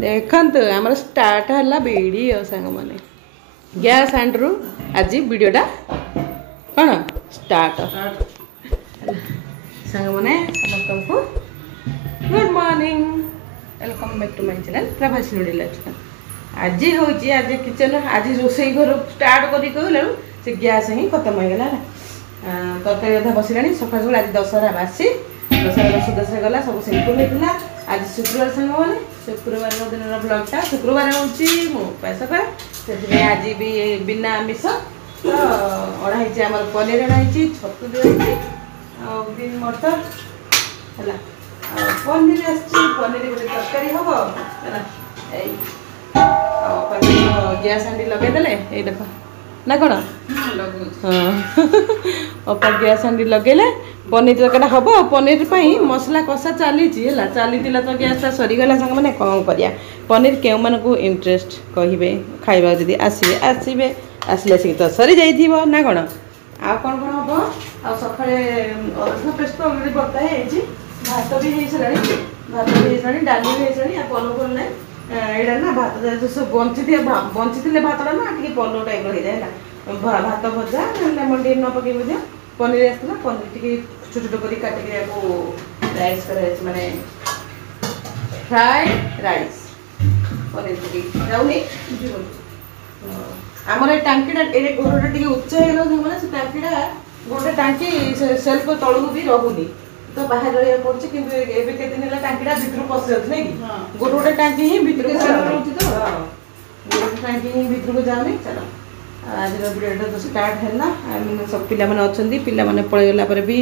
देखंतु हमर स्टार्ट हला वीडियो संग माने गैस हैंडरू आज वीडियोटा कौन स्टार्ट संग माने समस्त को good morning welcome back to my channel Prabhas नुडिल आज होची आज किचन आज रोसई घर स्टार्ट करी कहले से गैस ही खत्म हो गला तरकारी अधा बसिलानी सकाळ सकाळ आज दशहरा बासी दशहरा सुदशा गला सब सिंपल होता आज शुक्रवार संग माने शुक्रवार दिन ब्लॉगटा शुक्रवार होची मो पैसा से आज भी बिना आमिष तो अढ़ाई आम पनीर अढ़ाई छतु दिखाई ग्रीन मटर है पनीर पनीर गोटे तरकारी हम गैस हांडी लगेदेले ये देख ना कौन हाँ अपा गैस हांडी लगेले पनीर तरकारी हम पनीर मसला कषा चली चली तो गैस सरीगला सांग मैंने कौन करिया पनीर के मानू इंटरेस्ट कहे खाइबा जदि आसबे आसबे आसले आसिक तो सरी जाइथिबो ना कौन आ कौन कौन हम आ सकाळे अरसन पेस्ट ऑलरेडी बता है भात भी हो सारा डाली भी हो सारा पलो पल ना एटा ना भात सब बंची भातटा ना टे पलो टाइप हो जाए भात भजा लेमन टी न पकई पनीर आसला पनीर टी छोट छोट कर काटिक राइस माने फ्राइड राइस पनीर जाऊनी आमर टांकीटा ये घरटा टे उच्चा हो से टांकीटा गोटे टांकी सेल्फ तलू भी रोनी तो बाहर रहा पड़े कि दिन है टांकीटा भितर पशि जाऊँ नहीं गोटे गोटे टांकी ही भितर गोटे टांकी ही भितर को जाऊनी चलो आज वीडियो तो स्टार्ट है सब पिला मैंने पलैगला भी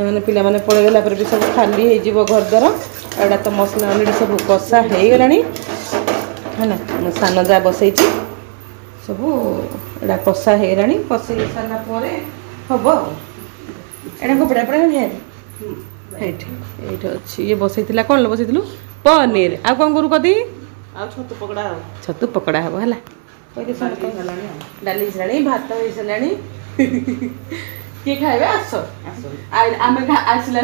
मैंने पलैगला भी सब खाली हो घर द्वार एटा तो मसला अलरेडी सब कषा हो गला है ना सान जा बसई सब एटा कषा हो गला कषे सारापर हम एटा कपड़ा पड़ा ये अच्छी ये बसई कौन बसई पनीर आ कौन करू कदी छतु पकड़ा हम है डाली सारा भात हो सारा किए खाए आस आम आसला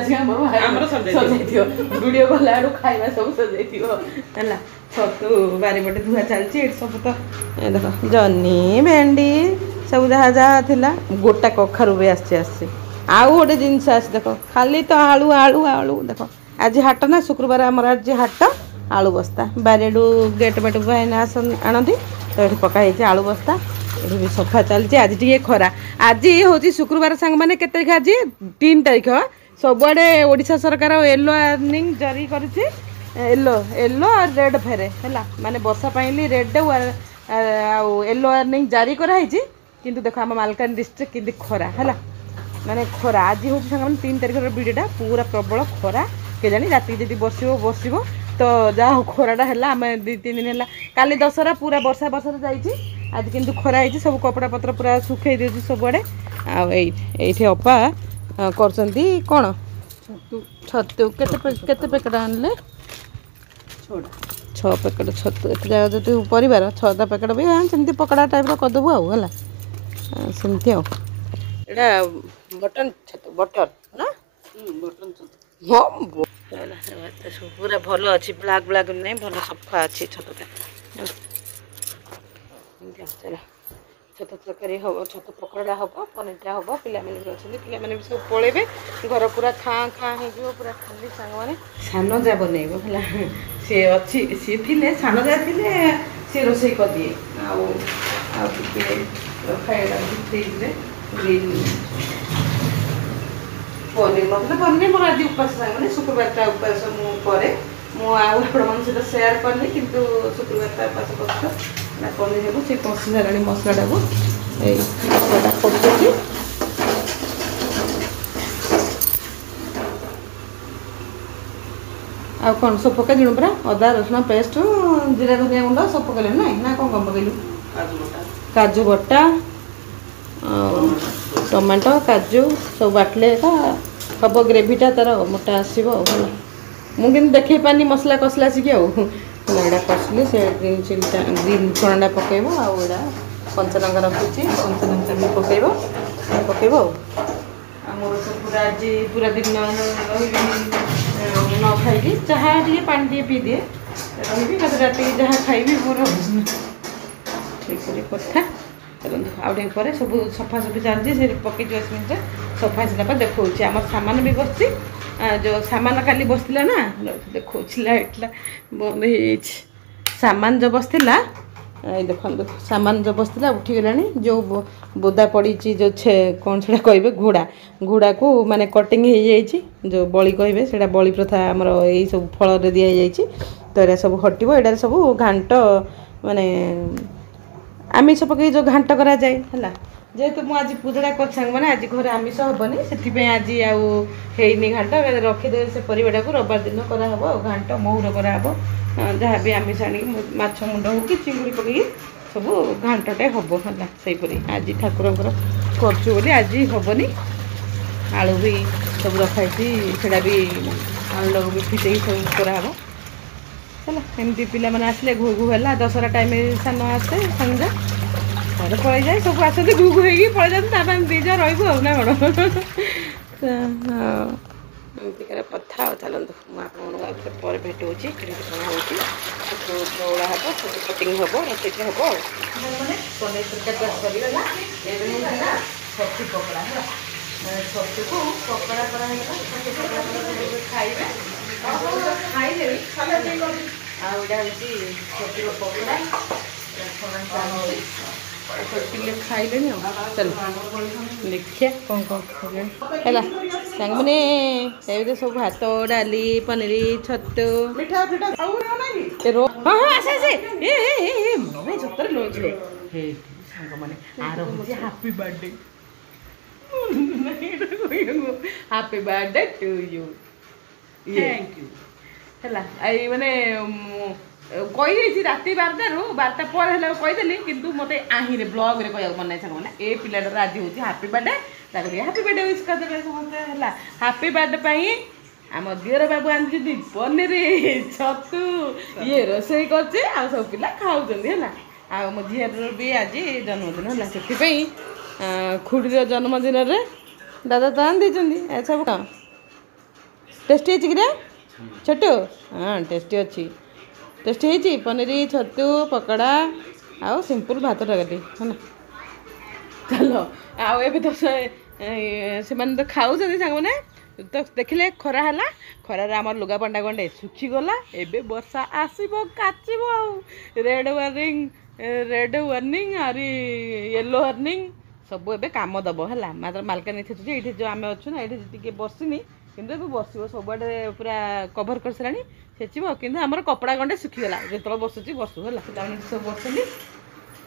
वीडियो गला खाଇବା सब सजाई छतु बारीपटे धुआ चलती सब तो देख जनी भेंडी सब जहाँ जहाँ थिला गोटा कखारू भी आसचे आउ गोटे जिनस आस देख खाली तो आलू आलू आलू देख आज हाट ना शुक्रवार आमर आज हाट आलू बस्ता बारिडू गेट बेट भाईना आनती तो ये पकाई आलू बस्ता ये भी सफा चलती आज टे खरा आज हूँ शुक्रवार सांग मैंने के तारीख आज 3 तारीख सबुआड़े ओडिशा सरकार येलो वार्निंग जारी करेलो येलो और रेड फेरे है माने वर्षा पाइली रेड येलो वार्निंग जारी कराई किंतु देख आम मालकान डिस्ट्रिक्ट कि खरा है माने खरा आज हूँ सांग 3 तारीख वीडियोटा पूरा प्रबल खरा के जानी राति जब बस तो जहाँ खराटा है आम 2-3 दिन है काली दशहरा पूरा वर्षा वर्षा जाइए आज किंतु खरा है सब कपड़ा पत्र पूरा सुखई दे सबुआड़े आईठे अपा कर कौन छतु केते पैकेट आनले 6 पैकेट छतु एत जगह जो परिवार 6टा पैकेट भी सेमती पकड़ा टाइप करदेबू आला सेमती आटा बटन छतु बटर ना बटन छतु हाँ पूरा भल अच्छी ब्लाक ब्लाक नहीं भल सफा अच्छी छतुटा चलो छतु तरकारी हम छतु पकड़ा हम पनीरटा हम पिला भी सब पलैबे घर पूरा खाँ खाँ हो पूरा खाली सांग मैंने सान जा बनइब है सी अच्छी सी थे सान जा थे सी रोसे कर दिए खाइला फ्रिज पनीर मतलब पनीर मोर आज उपास मैंने शुक्रवार उपास मुझे आपण सहित सेयार करनी किंतु शुक्रवार उपास कर पनीर हम से कषि सारा मसलाटा को कर आ कौन सब पकई दिनु पूरा अदा रसुण पेस्ट जीरा धनिया गुंड सब पकड़े ना ना कौन कौन पकड़ू काजू बटा टमाटो काजू सब बाटले हम ग्रेवीटा तार मोटा आसो भल मुझे देखे पानी मसला कसला सिक आड़ा कसली से ग्रीन चिलीटा ग्रीन छणाटा पकड़ आड़ा कंचा लंका रखी कंचा लंका भी पकड़ आमर सब पूरा आज पूरा दिन न खाई चाह टे पा टे पी दिए ରହିବି ମୋତେ ରାତି ଯାହା ଖାଇବି ମୋର ସେହିପରି କଥା। ଚାଲନ୍ତୁ ଆଉ ଟିକେ ପରେ ସବୁ ସଫାସଫି ଚାଲିଛି ସେ ପକେଇଛି ୱାସିଂରେ ସଫା ଆସିଲା ପରେ ଦେଖାଉଛି ଆମର ସାମାନ ବି ବସିଛି ଯେଉଁ ସାମାନ କାଲି ବସିଥିଲା ନା ଦେଖାଉଛି ଲାଇଟ୍ଟା ବନ୍ଦ ହେଇଯାଇଛି ସାମାନ ଯେଉଁ ବସିଥିଲା ଏଇ ଦେଖନ୍ତୁ ସାମାନ ଯେଉଁ ବସିଥିଲା ଉଠିଗଲାଣି ଯେଉଁ ବୋଦା ପଡ଼ିଛି ଯେଉଁ କ'ଣ ସେଇଟା କହିବେ ଘୋଡ଼ାକୁ ମାନେ କଟିଂ ହେଇଯାଇଛି ଯେଉଁ ବଳି କହିବେ ସେଇଟା ବଳି ପ୍ରଥା ଆମର ଏଇସବୁ ଫଳରେ ଦିଆଯାଇଛି ତ ଏଇଟା ସବୁ ହଟିବ ଏଇଟାରେ ସବୁ ଘାଣ୍ଟ ମାନେ ଆମିଷ ପକାଇ ଯେଉଁ ଘାଣ୍ଟ କରାଯାଏ ହେଲା ଯେହେତୁ ମୁଁ ଆଜି ପୂଜାଟା କରିଛି ମାନେ ଆଜି ଘରେ ଆମିଷ ହେବନି ସେଥିପାଇଁ ଆଜି ଆଉ ହେଇନି ଘାଣ୍ଟ ରଖିଦେବେ ସେ ପରିବାଟାକୁ ରବିବାର ଦିନ କରାହେବ ଆଉ ଘାଣ୍ଟ ମହୁର କରାହେବ ଯାହା ବି ଆମିଷ ଆଣିକି ମାଛ ମୁଣ୍ଡ ହଉ କି ଚିଙ୍ଗୁଡ଼ି ପକାଇକି ସବୁ ଘାଣ୍ଟଟେ ହେବ ହେଲା ସେହିପରି ଆଜି ଠାକୁରଙ୍କର କରୁଛୁ ବୋଲି ଆଜି ହେବନି ଆଳୁ ବି ସବୁ ରଖାହେଇଛି ସେଇଟା ବି ଆଳୁଟାକୁ ବି ଫିଟେଇକି ସବୁ କରାହେବ ହେଲା ଏମିତି ପିଲାମାନେ ଆସିଲେ ଘୁ ଘୁ ହେଲା ଦଶହରା ଟାଇମ୍ରେ ସାନ ଆସେ ସନ୍ଧ୍ୟା ଘରେ ପଳେଇଯାଏ ସବୁ ଆସନ୍ତି ଘୁ ଘୁ ହେଇକି ପଳେଇ ଯାଆନ୍ତି ତାପରେ ଆମେ ଦୁଇ ଜଣ ରହିବୁ ଆଉ ନା କ'ଣ ଏମିତିକାର କଥା ଆଉ ଚାଲନ୍ତୁ ମୁଁ ଆପଣମାନଙ୍କୁ ଆଉ ପରେ ଭେଟ ହେଉଛି କେମିତି କ'ଣ ହେଉଛି ଚଉଡ଼ା ହେବ ସବୁ କଟିଂ ହେବ ରୋଷେଇଟା ହେବ ଆଉ ମାନେ ପନିର ତରକାରୀ ସରିଗଲା ଏବେ ହେଇଗଲା ଛତୁ ପକୋଡ଼ା ହେଲା ଛତୁକୁ ପକୋଡ଼ା କରାହେଇଗଲା ଛତୁ ପକୋଡ଼ା ଖାଇବେ ଖାଇଦେବି ଆଉ ଏଇଟା ହେଉଛି ଛତୁର ପକୋଡ଼ା ଟିକେ ଖାଇଲେଣି ଆଉ ଚାଲ ଦେଖିଆ କ'ଣ ହେଲା ସାଙ୍ଗମାନେ ଏବେ ସବୁ ଭାତ ଡାଲି ପନିର ଛତୁ ହଁ ଆସେ ଆସେ ସତରେ ନଉଛି ସାଙ୍ଗମାନେ ଆର ହେଉଛି happy birthday happy birthday to you thank you ହେଲା ଏଇ ମାନେ କହିଦେଇଛି ରାତି 12ଟାରୁ 12ଟା ପରେ ହେଲା କହିଦେଲି କିନ୍ତୁ ମୋତେ ଆହିଁରେ ବ୍ଲଗ୍ରେ କହିବାକୁ ମନେ ନାହିଁ ସାଙ୍ଗମାନେ ଏ ପିଲାଟାର ଆଜି ହେଉଛି ହାପି ବାର୍ଥଡେ ତାକୁ ଟିକେ ହାପି ବାର୍ଥଡେ ୱିଶ୍ କରିଦେବେ ସମସ୍ତେ ହେଲା ହାପି ବାର୍ଥଡେ ପାଇଁ ଆମ ଦିଅର ବାବୁ ଆଣିଛନ୍ତି ପନିର ଛତୁ ଇଏ ରୋଷେଇ କରୁଛି ଆଉ ସବୁ ପିଲା ଖାଉଛନ୍ତି ହେଲା ଆଉ ମୋ ଝିଅର ବି ଆଜି ଜନ୍ମଦିନ ହେଲା ସେଥିପାଇଁ ଖୁଡ଼ିର ଜନ୍ମଦିନରେ ଦାଦା ତ ଆଣି ଦେଇଛନ୍ତି ଏସବୁ କ'ଣ ଟେଷ୍ଟି ହେଇଛି କିରେ ଛୋଟୁ ହଁ ଟେଷ୍ଟି ଅଛି ଟେଷ୍ଟି ହେଇଛି ପନିର ଛତୁ ପକୋଡ଼ା ଆଉ ସିମ୍ପଲ୍ ଭାତ ତରକାରୀ ହେଲା ଚାଲ ଆଉ ଏବେ ତ ସେମାନେ ତ ଖାଉଛନ୍ତି ସାଙ୍ଗମାନେ ତ ଦେଖିଲେ ଖରା ହେଲା ଖରାରେ ଆମର ଲୁଗାପଟା ଗଣ୍ଡେ ଶୁଖିଗଲା ଏବେ ବର୍ଷା ଆସିବ କାଚିବ ଆଉ ରେଡ୍ ୱାର୍ଣ୍ଣିଂ ଆହୁରି ୟେଲୋ ୱାର୍ଣ୍ଣିଂ ସବୁ ଏବେ କାମ ଦେବ ହେଲା ମାତ୍ର ମାଲକାନଗିରି ଥିଲୁ ଏଇଠି ଯେଉଁ ଆମେ ଅଛୁ ନା ଏଇଠି ଟିକେ ବସିନି କିନ୍ତୁ ଏବେ ବସିବ ସବୁଆଡ଼େ ପୁରା କଭର୍ କରିସାରିଲାଣି ଛେଚିବ କିନ୍ତୁ ଆମର କପଡ଼ା ଗଣ୍ଡେ ଶୁଖିଗଲା ଯେତେବେଳେ ବସୁଛି ବସୁ ହେଲା ପିଲାମାନେ ସବୁ ବସୁଛନ୍ତି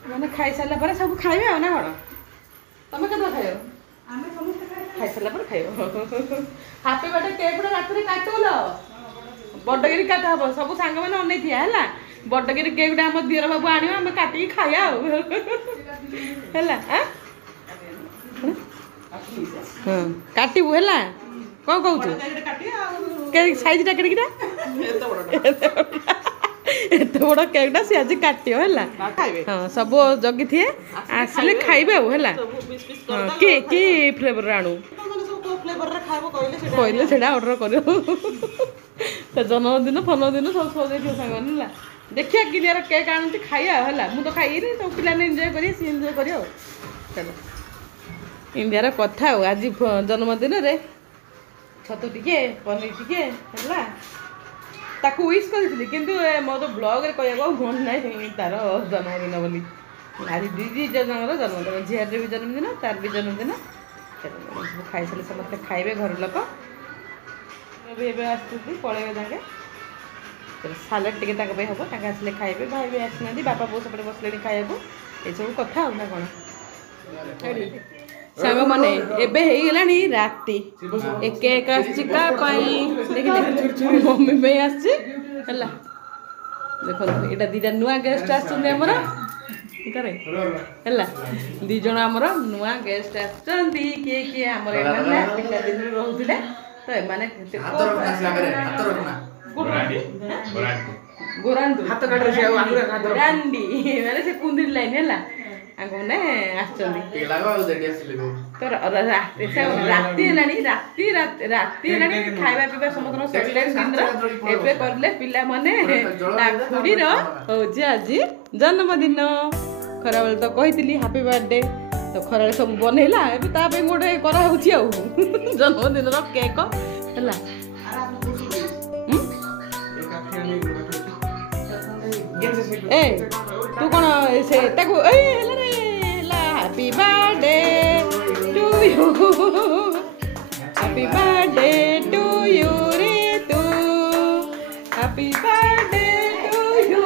ମାନେ ଖାଇସାରିଲା ପରେ ସବୁ ଖାଇବେ ଆଉ ନା କ'ଣ ତମେ କେତେବେଳେ ଖାଇବ ଆମେ ସମସ୍ତେ ଖାଇସାରିଲା ପରେ ଖାଇବ ହାପି ବାର୍ଥଡେ କେକ୍ ଗୁଡ଼ା ରାତିରେ କାଟୁଲ ବଡ଼ଗିରି କାଟା ହେବ ସବୁ ସାଙ୍ଗମାନେ ଅନେଇଥିଆ ହେଲା ବଡ଼ଗିରି କେକ୍ ଗୁଡ଼ା ଆମ ଦିଅର ବାବୁ ଆଣିବ ଆମେ କାଟିକି ଖାଇବା ଆଉ ହେଲା ହଁ କାଟିବୁ ହେଲା କ'ଣ କହୁଛୁ ସାଇଜ୍ଟା କେଡ଼ିକିଟା ଏତେ ବଡ଼ କେକ୍ଟା ସେ ଆଜି କାଟିବ ହେଲା ହଁ ସବୁ ଜଗିଥିବେ ଆସିଲେ ଖାଇବେ ଆଉ ହେଲା ହଁ କି ଫ୍ଲେଭର୍ରେ ଆଣୁ କହିଲେ ସେଇଟା ଅର୍ଡ଼ର କରିବ ଜନ୍ମଦିନ ଫନ୍ମଦିନ ସବୁ ସଜେଇଥିବ ସାଙ୍ଗମାନେ ହେଲା ଦେଖିବା କି ଦିଆର କେକ୍ ଆଣୁଛି ଖାଇବା ହେଲା ମୁଁ ତ ଖାଇନି ସବୁ ପିଲାମାନେ ଏନ୍ଜୟ କରିବେ ସିଏ ଏନ୍ଜୟ କରିବ ଆଉ ଚାଲ ଇଣ୍ଡିଆର କଥା ଆଉ ଆଜି ଜନ୍ମଦିନରେ ଛତୁ ଟିକେ ପନିର ଟିକେ ହେଲା ତାକୁ ୱିଶ୍ କରିଥିଲି କିନ୍ତୁ ମୋର ବ୍ଲଗ୍ରେ କହିବାକୁ ଆଉ ମନ ନାହିଁ ତାର ଜନ୍ମଦିନ ବୋଲି ଆଜି ଦିଦି ଜଣଙ୍କର ଜନ୍ମଦିନ ଝିଅର ବି ଜନ୍ମଦିନ ତାର ବି ଜନ୍ମଦିନ ସବୁ ଖାଇସାରିଲେ ସମସ୍ତେ ଖାଇବେ ଘର ଲୋକ ବି ଏବେ ଆସୁଛନ୍ତି ପଳେଇବେ ତାଙ୍କେ ସାଲାଡ଼ ଟିକେ ତାଙ୍କ ପାଇଁ ହେବ ତାଙ୍କେ ଆସିଲେ ଖାଇବେ ଭାଇ ବି ଆସିନାହାନ୍ତି ବାପା ବୋଉ ସେପଟେ ବସିଲେଣି ଖାଇବାକୁ ଏସବୁ କଥା ଆଉ ନା କ'ଣ ସାଙ୍ଗମାନେ ଏବେ ହେଇଗଲାଣି ରାତି କେକ୍ ଆସିଛି କା ପାଇଁ ଦେଖିଲେ ମମି ପାଇଁ ଆସିଛି ହେଲା ଦେଖନ୍ତୁ ଏଇଟା ଦୁଇଟା ନୂଆ ଗେଷ୍ଟ ଆସିଛନ୍ତି ଆମର ହେଲା 2 ଜଣ ଆମର ନୂଆ ଗେଷ୍ଟ ଆସିଛନ୍ତି କିଏ କିଏ ଆମର ଏମାନେ ପିଲାଦିନରୁ ରହୁଥିଲେ ତ ଏମାନେ ଗୋରାଣ୍ଡୁ ମାନେ ସେ କୁନ୍ଦିରି ଲାଇନ୍ ହେଲା आंको ने आछचंदी तो राति हेलानी राति हेलानी खाइबा पीबा समस्त सैटरडे दिन एबे करले पिला माने खुड़ी रो होजे आज जन्मदिन खरा बेले तो कहितली हैप्पी बर्थडे तो खरा सब बनैला एबे ता पे गोटे करा होची आ जन्मदिन रो केक हला ए तू कौन से ताको ए हेला रे ला happy birthday to you happy birthday to you रे तू happy birthday to you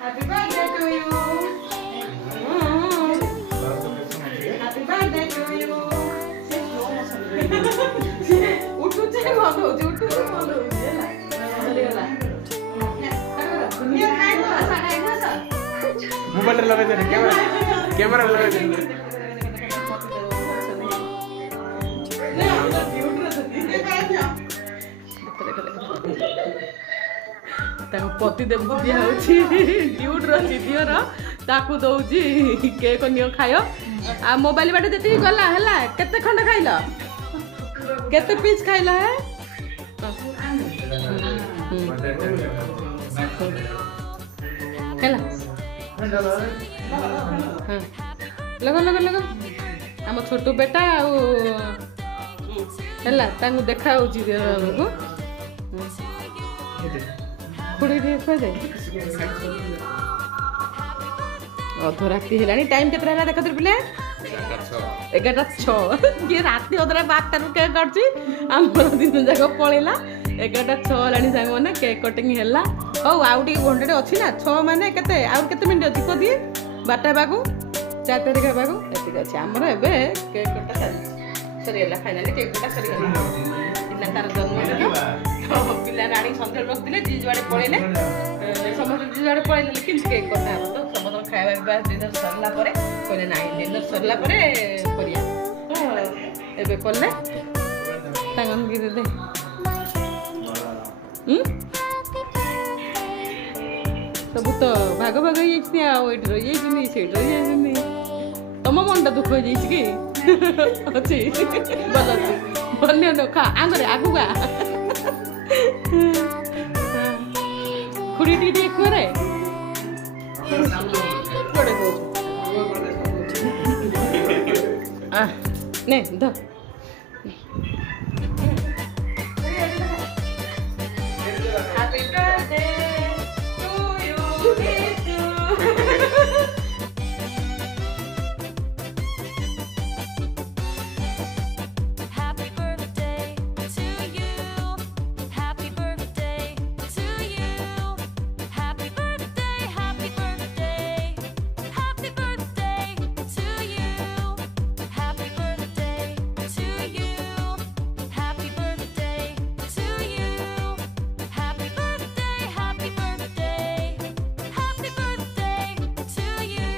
happy birthday to you happy birthday to you उठू जे बंद हो उठू जे बंद हो मोबाइल लगा दे कैमरा लगा दे पति देव दिया ड्यूट रीडियर ताकू दौची केक नियो खायो आ मोबाइल बाटे देती गला हला केते खंड खाइल केते पीस खाइल है हेला लगो लगो लगो आम छोटू बेटा हेला तांगु देखा होची हमको खुड़ी देखो दे अधराती हेलानी टाइम केतरा हला देखत पिले 11:06 ये राति अधरा 12 रू केक काटची हमर दिन जाक पळेला 11:06 हेलानी सांग माने केक कटिंग हेला हो आउटी घंटे अच्छी ना 6 माने केते आउ केते मिनिट अछि को दिए 12 बागु 4 तारिख बागु एति अछि हमर एबे केक कटा सरी हेला फाइनली केक कटा सरी गेला पिला तार जन्मदिन पिला रानी संध्या रख दिले जी जुआडे पळेले समस्त जी जुआडे पळेले लेकिन केक कटा हम तो समस्त खाଇବା पिबा डिनर सरला परे कहले नाही डिनर सरला परे करिया एबे करले तांगन गिरे दे सब तो भाग भाग ये रही तुम मन टा दुख हो कि अच्छी भल अच्छी बन खा आगे आगू आ खुड़ी टी खुरे ने ध Happy birthday to you. Happy birthday to you. Happy birthday to you. Happy birthday, happy birthday. Happy birthday to you. Happy birthday to you. Happy birthday to you. Happy birthday, happy birthday. Happy birthday to you.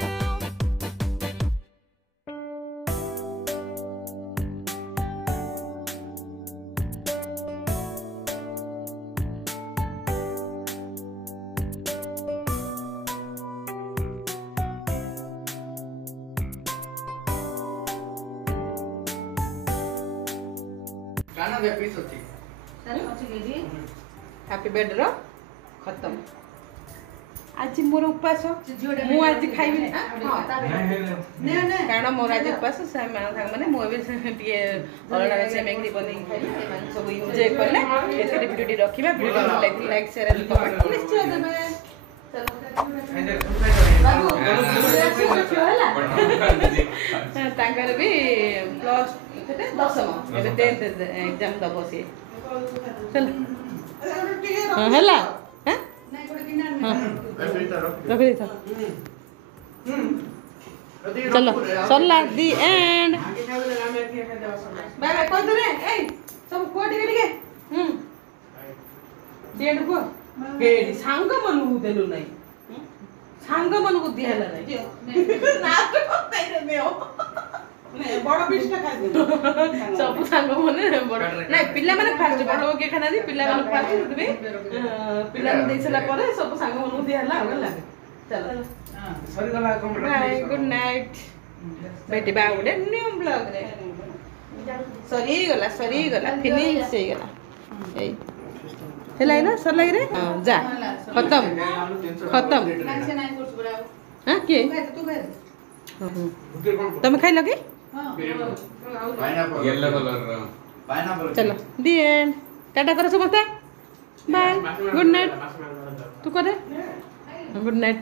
गाना दे piece होती happy birthday खत्म आज मोर उपास मु आज खाइबी कारण मोर आज उपास माने मु टे अलड़ा से मैगी बनै खाइले माने सब एन्जॉय करले एते वीडियो रखिबा video like share and comment निश्चय देबे तांकर भी प्लस 10 एबे 10th एग्जाम दबो से चल हेला हैं रख दे चलो सरला दी एंड बाय बाय कोन रे ए सब को टिके दी एंड को केडी सांग मनु देलु नाही सांग मनु को दियाला नाही ना तो कोताई रे मेओ ବଡ଼ ପିସ୍ଟା ଖାଇଦେବୁ ସବୁ ସାଙ୍ଗମାନେ ବଡ଼ ନାଇଁ ପିଲାମାନେ ଫାଷ୍ଟ ବଡ଼ କିଏ ଖାଇନାହାନ୍ତି ପିଲାମାନଙ୍କୁ ଫାଷ୍ଟ ସେଥିପାଇଁ ପିଲାଙ୍କୁ ଦେଇ ସାରିଲା ପରେ ସବୁ ସାଙ୍ଗମାନଙ୍କୁ ଦିଆ ହେଲା ଆଉ ହେଲା ଚାଲ ସରିଗଲା ବାଏ ଗୁଡ୍ ନାଇଟ୍ ଭେଟିବା ଆଉ ଗୋଟେ ନ୍ୟୁ ବ୍ଲଗରେ ସରିଗଲା ଫିନିଶ ହେଇଗଲା ଏଇ ହେଲା ନା ସରିଲା କିରେ ଯା ଖତମ ହଁ କିଏ ତମେ ଖାଇଲ କି येलो कलर चलो दी एंड टाटा करो समझते बाय गुड नाइट तू करे good night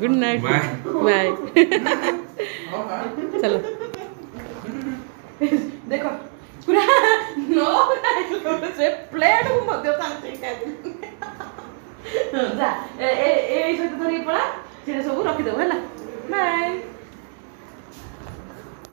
good night bye चलो देखो पूरा नो से प्लेट को मध्य तांचे जा ए ए सहित धरि पळा से सब रखि दो हैला बाय